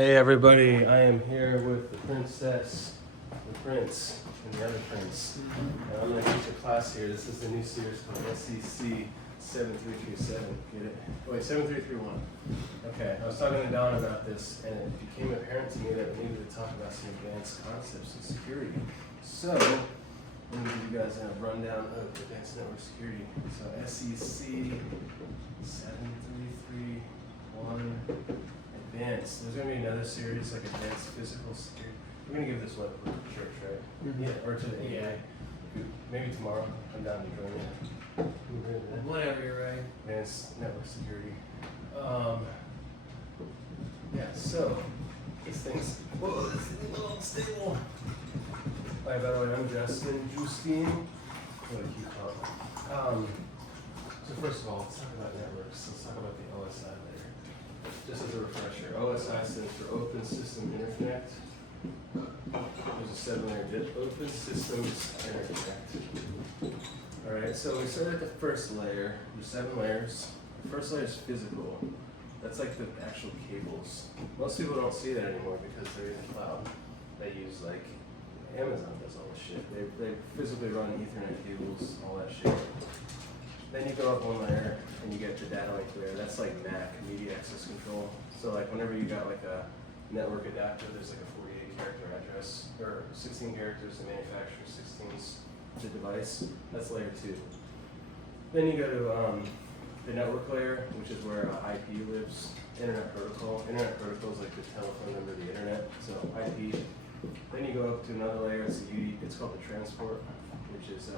Hey everybody, I am here with the princess, the prince, and the other prince. And I'm going to teach a class here. This is the new series called SEC7337. Get it? Wait, 7331. Okay, I was talking to Don about this, and it became apparent to me that we needed to talk about some advanced concepts in security. So, let me give you guys a rundown of advanced network security. So, SEC7331. Advanced. There's going to be another series like advanced physical security. We're going to give this one to church, right? Mm-hmm. Yeah, or to the AA. Maybe tomorrow. I'm down to join you. Whenever you're ready. Advanced network security. Yeah, so this thing's a little unstable. By the way, I'm Justine. What a cute call. So first of all, let's talk about networks. Let's talk about the OSI layer. Just as a refresher, OSI stands for Open System Interconnect. There's a 7-layer DIP, Open Systems Interconnect. Alright, so we start at the first layer. There's 7 layers. The first layer is physical. That's like the actual cables. Most people don't see that anymore because they're in the cloud. They use like, Amazon does all this shit. They physically run Ethernet cables, all that shit. Then you go up one layer and you get the data link layer. That's like MAC, media access control. So like whenever you got like a network adapter, there's like a 48 character address, or 16 characters, the manufacturer, 16's the device. That's layer 2. Then you go to the network layer, which is where IP lives. Internet protocol. Internet protocol is like the telephone number of the internet, so IP. Then you go up to another layer, it's called the transport, which is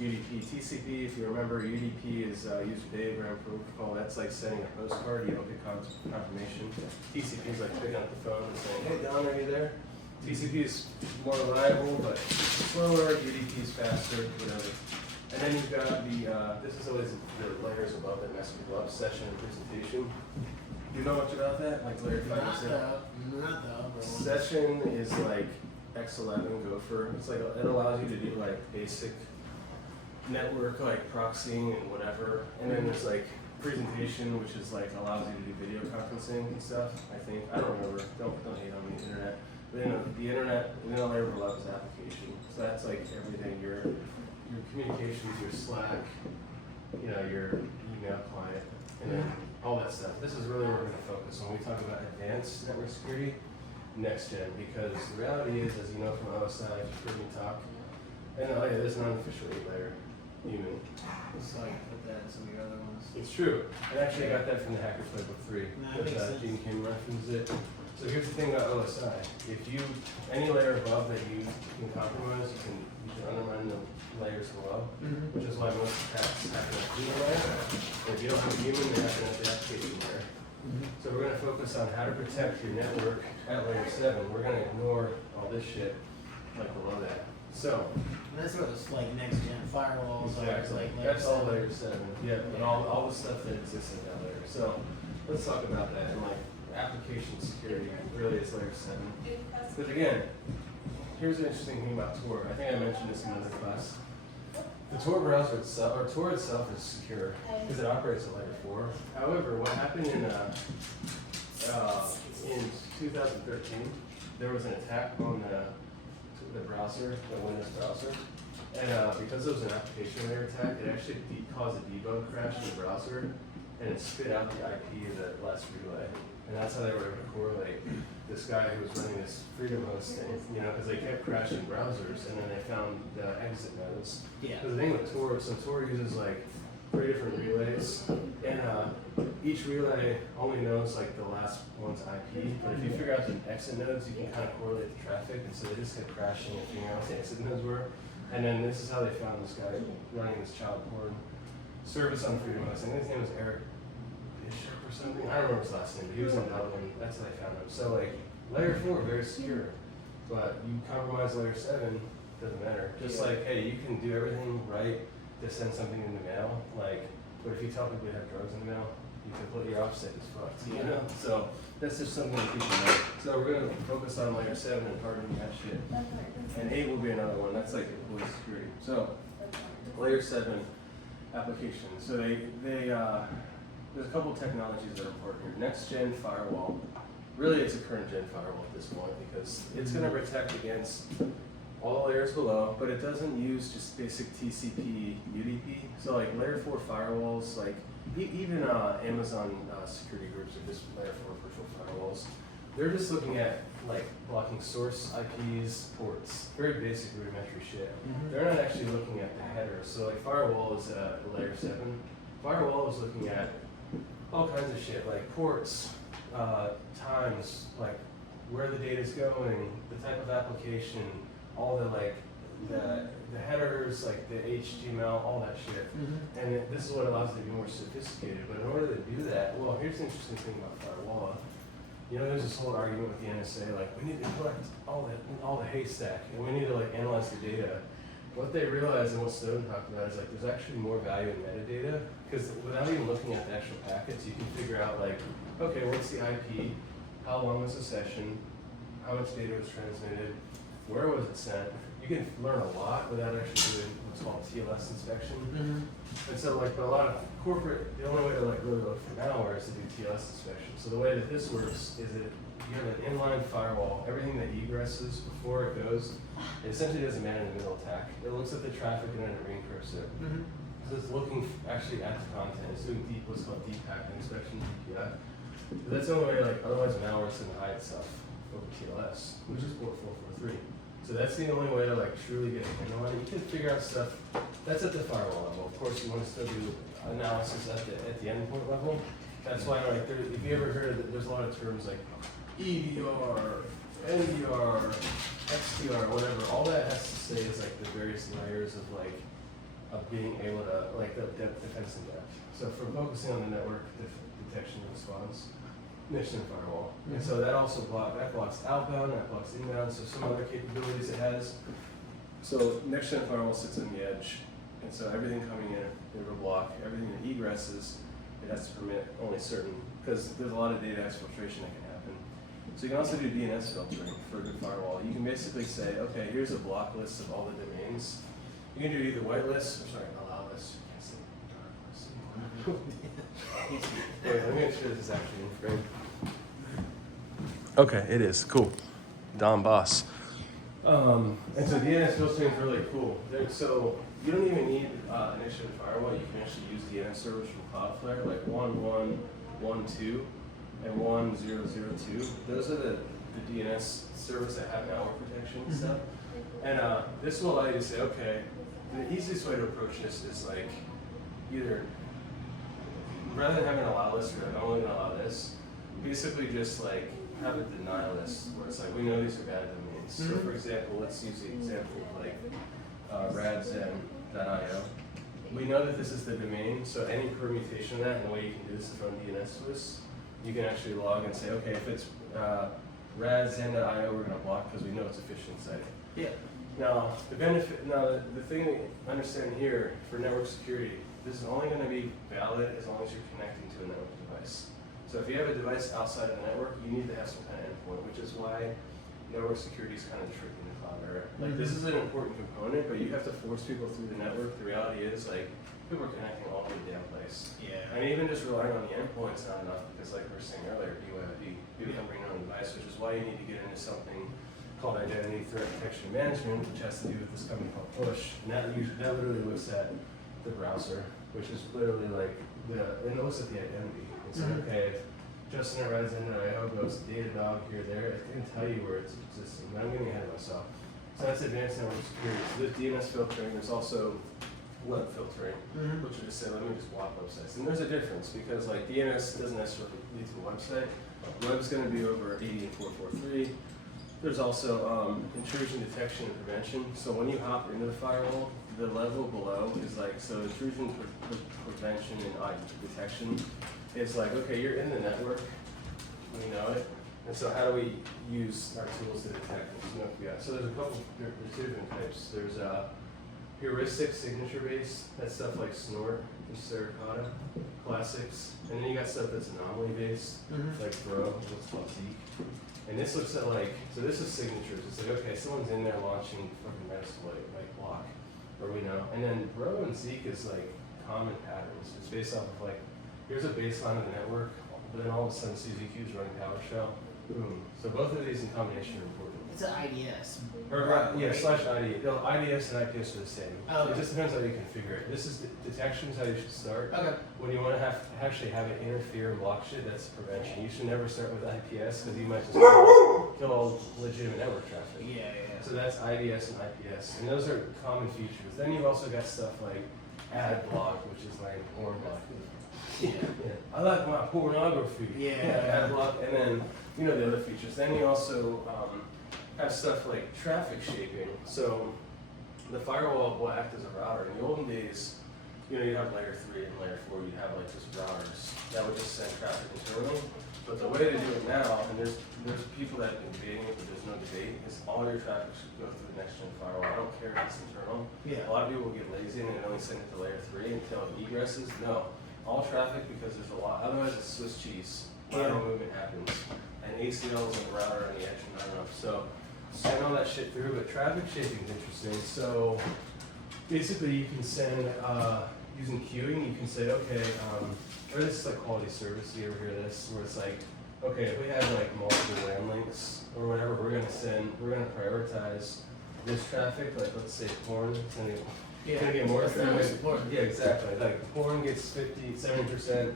UDP. TCP, if you remember, UDP is user datagram protocol. That's like sending a postcard, you don't get confirmation. TCP is like picking up the phone and saying, hey Don, are you there? TCP is more reliable, but slower. UDP is faster, whatever. And then you've got this is always the layers above that mess people up, session and presentation. Do you know much about that? Like layer 5 and 7? Session is like X11 Gopher. It's like it allows you to do like basic network like proxying and whatever. And then there's like presentation, which is like allows you to do video conferencing and stuff. I think I don't remember. Don't hate on the internet. But then the internet, layer below is application. So that's like everything. Your communications, your Slack, your email client, and then all that stuff. This is really where we're going to focus when we talk about advanced network security. Next gen, because the reality is, as you know from OSI, if you've heard me talk, and there's an unofficial 8-layer human. So I can put that in some of your other ones. It's true. And actually I got that from the Hacker Playbook 3. Gene Kim references it. So here's the thing about OSI. If any layer above that you can compromise, you can undermine the layers below, which is why most attacks happen at the human layer. If you don't have a human, they happen at the application layer. So we're going to focus on how to protect your network at layer 7. We're going to ignore all this shit like below that. So and that's what it's like next gen firewalls. Exactly. Like That's all layer 7. Yeah, and all the stuff that exists in that layer. So let's talk about that. And like application security really is layer 7. But again, here's an interesting thing about Tor. I think I mentioned this in another class. The Tor browser itself, or Tor itself, is secure because it operates at layer 4. However, what happened in 2013, there was an attack on the browser, the Windows browser, and because it was an application layer attack, it actually caused a debug crash in the browser, and it spit out the IP of the last relay. And that's how they were able to correlate this guy who was running this freedom hosting, because they kept crashing browsers, and then they found the exit nodes. Yeah. The thing with Tor, so Tor uses like 3 different relays, and each relay only knows like the last one's IP, but if you figure out the exit nodes, you can kind of correlate the traffic, and so they just kept crashing and figuring out what the exit nodes were. And then this is how they found this guy running this child porn service on freedom hosting. His name was Eric Bishop or something. I don't remember his last name, but he was in Dublin. That's how they found him. So like layer 4, very secure, but you compromise layer 7, doesn't matter. Just like, hey, you can do everything right to send something in the mail, like, but if you tell people you have drugs in the mail, you completely opposite is fucked, So that's just something that people know. So we're gonna focus on layer 7 and hardening that shit. And 8 will be another one. That's like employee security. So layer 7 application. So there's a couple technologies that are important here. Next gen firewall. really it's a current gen firewall at this point because it's going to protect against all the layers below, but it doesn't use just basic TCP UDP. So like layer 4 firewalls, like even Amazon security groups are just layer 4 virtual firewalls. They're just looking at like blocking source IPs, ports, very basic rudimentary shit. They're not actually looking at the header. So like firewall is layer 7. Firewall is looking at all kinds of shit like ports, times, like where the data is going, the type of application, all the like the headers, like the HTML, all that shit. And this is what allows it to be more sophisticated. But in order to do that, well, here's the interesting thing about firewall. You know, there's this whole argument with the NSA, like we need to collect all the haystack, and we need to like analyze the data. What they realized and what Snowden talked about is like there's actually more value in metadata because without even looking at the actual packets, you can figure out like, okay, what's the IP, how long was the session, how much data was transmitted, where was it sent. You can learn a lot without actually doing what's called TLS inspection. And so like, but a lot of corporate, the only way to like really look for malware is to do TLS inspection. So the way that this works is that you have an inline firewall. Everything that egresses before it goes, it essentially does a man-in-the-middle attack. It looks at the traffic and then it re-encrypts it. So it's looking actually at the content. It's doing deep, what's called deep packet inspection, DPI. But that's the only way, like, otherwise malware is going to hide itself over TLS, which is port 443. So that's the only way to like truly get a handle on it. You can figure out stuff, that's at the firewall level. Of course, you want to still do analysis at the endpoint level. That's why like if you ever heard that there's a lot of terms like EDR, NDR, XDR, whatever, all that has to say is like the various layers of like of being able to like the defense and depth. So for focusing on the network detection and response, next gen firewall. And so that also blocks outbound, that blocks inbound, so some other capabilities it has. So next gen firewall sits on the edge, and so everything coming in, it will block. Everything that egresses, it has to permit only certain, because there's a lot of data exfiltration that can happen. So you can also do DNS filtering for a good firewall. You can basically say, okay, here's a block list of all the domains. You can do either whitelist, or sorry, allow list. You can't say dark list. Wait, let me make sure this is actually in frame. Okay, it is. Cool. Don Boss. And so DNS filtering is really cool. So you don't even need an initial firewall. You can actually use DNS servers from Cloudflare, like 1.1.1.2 and 1.0.0.2. Those are the DNS servers that have malware protection and stuff. And this will allow you to say, okay, the easiest way to approach this is like either, rather than having an allow list or I'm only going to allow this, basically just like have a denial list where it's like, we know these are bad domains. So for example, let's use the example of like radzen.io. We know that this is the domain, so any permutation of that, and the way you can do this is run DNS Swiss. You can actually log and say, okay, if it's radzen.io, we're going to block because we know it's a phishing site. Yeah. Now, the thing to understand here for network security, this is only going to be valid as long as you're connecting to a network device. So if you have a device outside of the network, you need to have some kind of endpoint, which is why network security is kind of tricky in the cloud era. Like this is an important component, but you have to force people through the network. The reality is like people are connecting all over the damn place. Yeah. And even just relying on the endpoint is not enough because like we were saying earlier, BYOD, people don't bring their own device, which is why you need to get into something called identity threat detection management, which has to do with this company called Push. And that literally looks at the browser, which is literally like and it looks at the identity. It's like, okay, if Justin at radzen.io goes to Datadog here, there, it can tell you where it's existing. But I'm getting ahead of myself. So that's advanced network security. So there's DNS filtering, there's also web filtering, which would just say, let me just block websites. And there's a difference because like DNS doesn't necessarily lead to a website. Web's going to be over 80 and 443. There's also intrusion detection and prevention. So when you hop into the firewall, the level below is like, so intrusion prevention and detection is like, okay, you're in the network, we know it, and so how do we use our tools to detect and smoke? So there's there's two different types. There's heuristic signature-based, that's stuff like Snort, Suricata, Classics, and then you got stuff that's anomaly-based, like Bro, what's called Zeke. And this looks at like, so this is signatures. It's like, okay, someone's in there launching fucking Metasploit, like block, or we know. And then Bro and Zeke is like common patterns. It's based off of like, here's a baseline of the network, but then all of a sudden CZQ is running PowerShell. boom. So both of these in combination are important. It's an IDS. Yeah, right? slash ID. No, IDS and IPS are the same. Oh, It okay. just depends how you configure it. This is detection is how you should start. Okay. When you want to actually have it interfere and block shit, that's prevention. You should never start with IPS because you might just kill all legitimate network traffic. Yeah. So that's IDS and IPS, and those are common features. Then you've also got stuff like ad block, which is like porn block. Yeah. I like my pornography. Yeah. Ad block, and then you know the other features. Then you also have stuff like traffic shaping. So the firewall will act as a router. In the olden days, you know, you have layer 3 and layer 4. You have like just routers that would just send traffic internally. But the way to do it now, and there's people that have been debating it, but there's no debate, is all your traffic should go through the next gen firewall. I don't care if it's internal. Yeah. A lot of people will get lazy and they only send it to layer 3 until it egresses. No, all traffic, because there's a lot. Otherwise, it's Swiss cheese. Lateral movement happens, and ACLs and the router and the edge are not enough. So send all that shit through. But traffic shaping is interesting. So basically, you can send using queuing. You can say, okay. Or this is like quality service, you ever hear this, where it's like, okay, if we have like multiple WAN links or whatever, we're gonna prioritize this traffic, like let's say porn, it's gonna get more That's the most traffic. important. Yeah, exactly, like porn gets 50, 70%,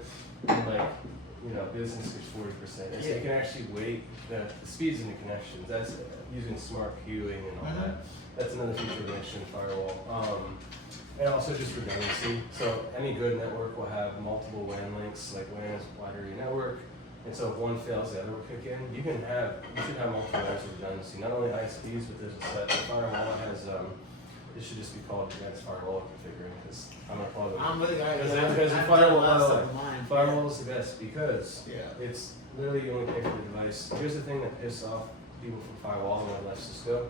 and like, you know, business gets 40%. And so you can actually weight the speeds in the connections, that's using smart queuing and all that. That's another feature of the next gen firewall. And also just redundancy. So any good network will have multiple WAN links, like WAN is wide area network. And so if one fails, the other will kick in. You should have multiple layers of redundancy. Not only ISPs, but there's a set. The firewall has, it should just be called advanced firewall configuring, because I'm gonna call it. I'm with the guy. Because the I've firewall, done lots of mine. firewall is the best because Yeah. it's literally you only pay for the device. Here's the thing that pissed off people from firewall when I left Cisco.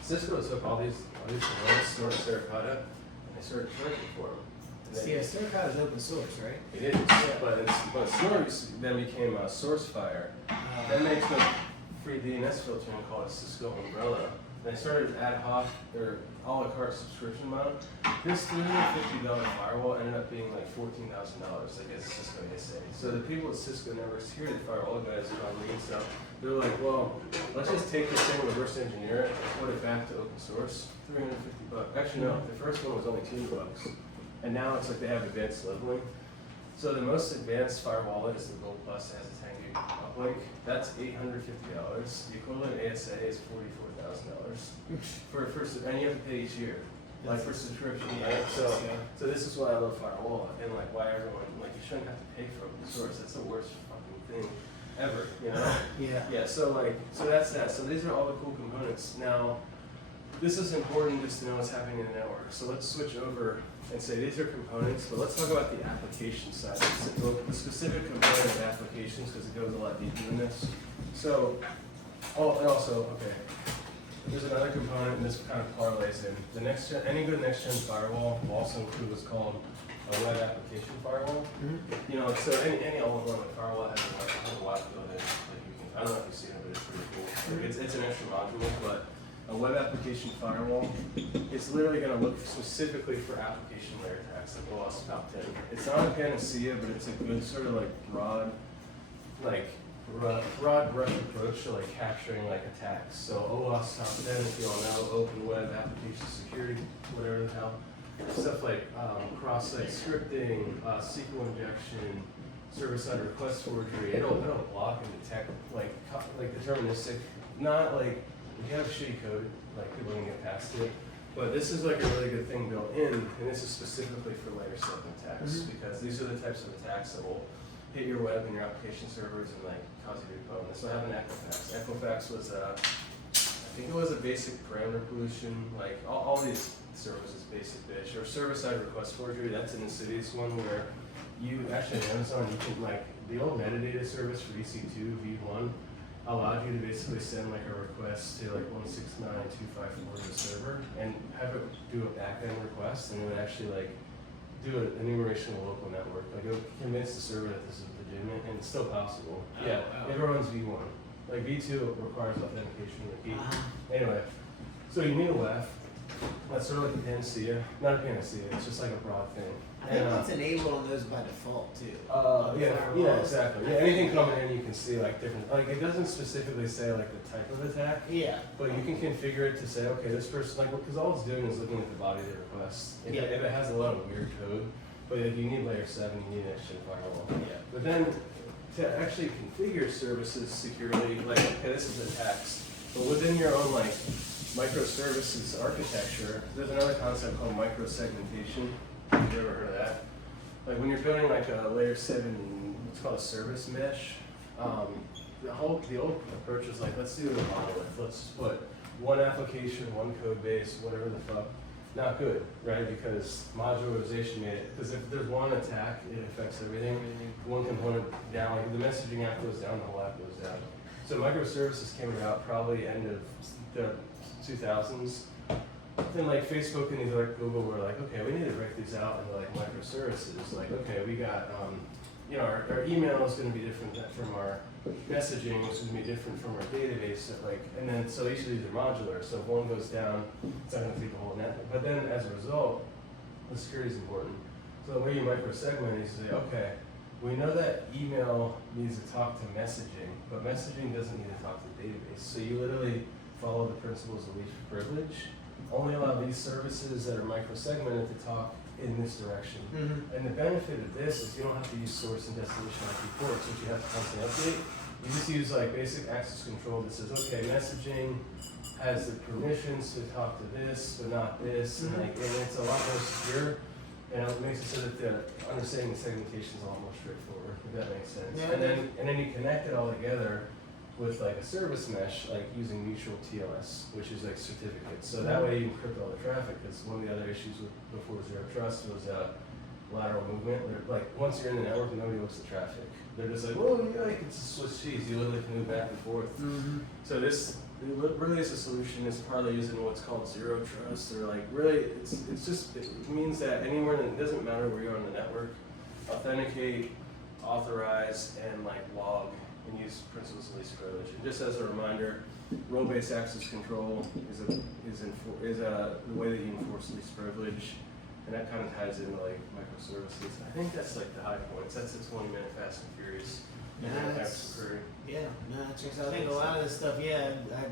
Cisco took all these components, stored in Terracotta, and they started charging for them. Yeah, Suricata is open source, right? It is, but Snort then became a SourceFire. Then they took free DNS filter and called it Cisco Umbrella. They started ad hoc or a la carte subscription model. This $350 firewall ended up being like $14,000, like as Cisco ASA. So the people at Cisco never hear the firewall guys on lean stuff. They're like, well, let's just take this thing, reverse engineer it, and put it back to open source. $350. Actually, no, the first one was only $2. And now it's like they have advanced leveling. So the most advanced firewall is the Gold Plus that has a 10 gig uplink. That's $850. The equivalent ASA is $44,000 and you have to pay each year, like for subscription. Right? So this is why I love firewall and like why everyone like you shouldn't have to pay for open source. That's the worst fucking thing ever, you know? Yeah. So that's that. So these are all the cool components. Now, this is important just to know what's happening in the network. So let's switch over and say these are components, but let's talk about the application side. The specific component of applications, because it goes a lot deeper than this. So, and also, okay, there's another component, and this kind of parlays in. The next gen, any good next gen firewall will also include what's called a web application firewall. You know, so any all-in-one firewall has a lot built in that you can. I don't know if you've seen it, but it's pretty cool. It's an extra module, but a web application firewall is literally going to look specifically for application layer attacks, like OWASP top 10. It's not a panacea, but it's a good sort of like broad brush approach to like capturing like attacks. So OWASP top 10, if you all know, open web application security, whatever the hell. Stuff like cross-site scripting, SQL injection, server-side request forgery. It'll block and detect like deterministic, not like if you have shitty code, like people can get past it. But this is like a really good thing built in, and this is specifically for layer 7 attacks, because these are the types of attacks that will hit your web and your application servers and like cause you to be prone. So I have an Equifax. Equifax was I think it was a basic parameter pollution, like all these services basic bitch, or server-side request forgery. That's an insidious one where you actually on Amazon, you can like the old metadata service for EC2 V1 allowed you to basically send like a request to like 169.254 to the server and have it do a backend request, and it would actually like do an enumeration of local network. Like it would convince the server that this is legitimate, and it's still possible. It runs V1. Like V2 requires authentication with the key. Anyway, so you need a WAF. That's sort of like a panacea. Not a panacea, it's just like a broad thing. I think it's enabled on those by default too. Yeah, exactly. Yeah, anything coming in, you can see like different, like it doesn't specifically say like the type of attack, Yeah. but you can configure it to say, okay, this person, like, because all it's doing is looking at the body of the request. If it has a lot of weird code, but if you need layer 7, you need an extra firewall. Yeah. But then to actually configure services securely, like, okay, this is attacks, but within your own like microservices architecture, there's another concept called microsegmentation. Have you ever heard of that? Like when you're building like a layer 7, what's called a service mesh, the old approach is like, let's do a monolith. Let's just put one application, one code base, whatever the fuck. Not good, right? Because modularization made it, because if there's one attack, it affects everything. One component down, like the messaging app goes down, the whole app goes down. So microservices came about probably end of the 2000s. Then like Facebook and these like Google were like, okay, we need to break these out into like microservices. Like, okay, we got, you know, our email is going to be different from our messaging, which is going to be different from our database. Like, and then so each of these are modular. So if one goes down, it's not going to feed the whole network. But then as a result, the security is important. So the way you microsegment is you say, okay, we know that email needs to talk to messaging, but messaging doesn't need to talk to the database. So you literally follow the principles of least privilege. Only allow these services that are microsegmented to talk in this direction. Mm-hmm. And the benefit of this is you don't have to use source and destination IP ports, which you have to constantly update. You just use like basic access control that says, okay, messaging has the permissions to talk to this, but not this, and it's a lot more secure. And it makes it so that the understanding the segmentation is a lot more straightforward, if that makes sense. Yeah. And then you connect it all together with like a service mesh, like using mutual TLS, which is like certificates. So that way you encrypt all the traffic, because one of the other issues before Zero Trust was lateral movement. Like once you're in the network, nobody looks at traffic. They're just like, well, yeah, like it's a Swiss cheese. You literally can move back and forth. So this really is a solution. It's partly using what's called Zero Trust, or like really, it's just, it means that anywhere, it doesn't matter where you're on the network, authenticate, authorize, and like log, and use principles of least privilege. And just as a reminder, role-based access control is the way that you enforce least privilege, and that kind of ties into like microservices. I think that's like the high points. That's the 20-minute Fast and Furious. I think a lot of this stuff, I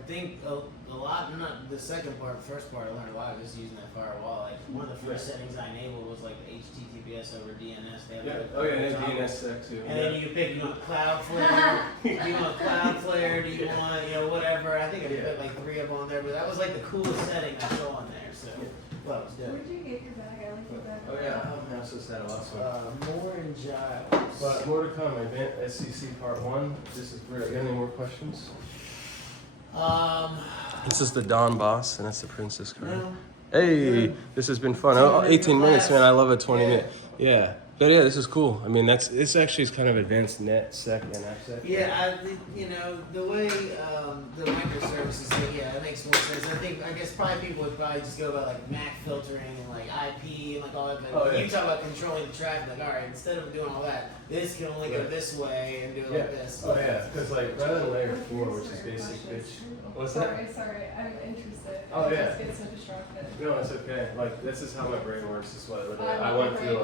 think a lot, not the first part I learned a lot just using that firewall. Like one of the first settings I enabled was like HTTPS over DNS. They have DNS sec too. And then you pick, you want Cloudflare, do you want Cloudflare, do you want, whatever. I think I put like 3 of them on there, but that was like the coolest setting I saw on there, so. Well, it was dope. Where'd you get your bag? I like your bag. Oh yeah, I'm so sad I lost one. More in Giles. But more to come. Event SEC Part 1. This is great. You got any more questions? This is the Don Boss, and that's the Princess card. No. Hey, this has been fun. 18 minutes, man. I love a 20-minute. Yeah. But yeah, this is cool. I mean, it's actually kind of advanced net, sec, and AppSec. Yeah, the way the microservices thing, it makes more sense. I guess probably people would probably just go about like MAC filtering and like IP and like all that. But you talk about controlling the traffic, like all right, instead of doing all that, this can only go this way and do it like this. Oh yeah, because like rather than layer 4, which is basic bitch. What's that? Sorry, I'm interested. Oh I yeah. just get so distracted. No, it's okay. Like this is how my brain works. This is what I went through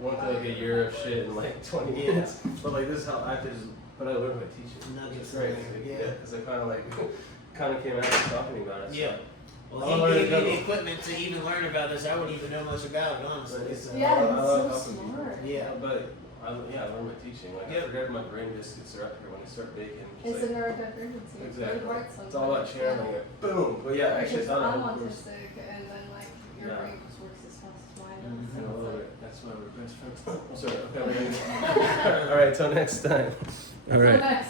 went through like a year of shit in like 20 minutes. But like this is how I just. But I learned by teaching. It's great. Because I kind of came out talking about it. Yeah. Well, he gave me the equipment to even learn about this. I wouldn't even know much about it, honestly. It's so smart. Yeah. But I learned by teaching. Like I forget my brain just gets up here when I start baking. It's a neurodivergency. Exactly. It's all about channeling it. Boom. But yeah, actually, it's I'm autistic, and then like your brain just works as fast as mine. I love it. That's why we're best friends. Sorry. Okay. All right. Till next time. All right.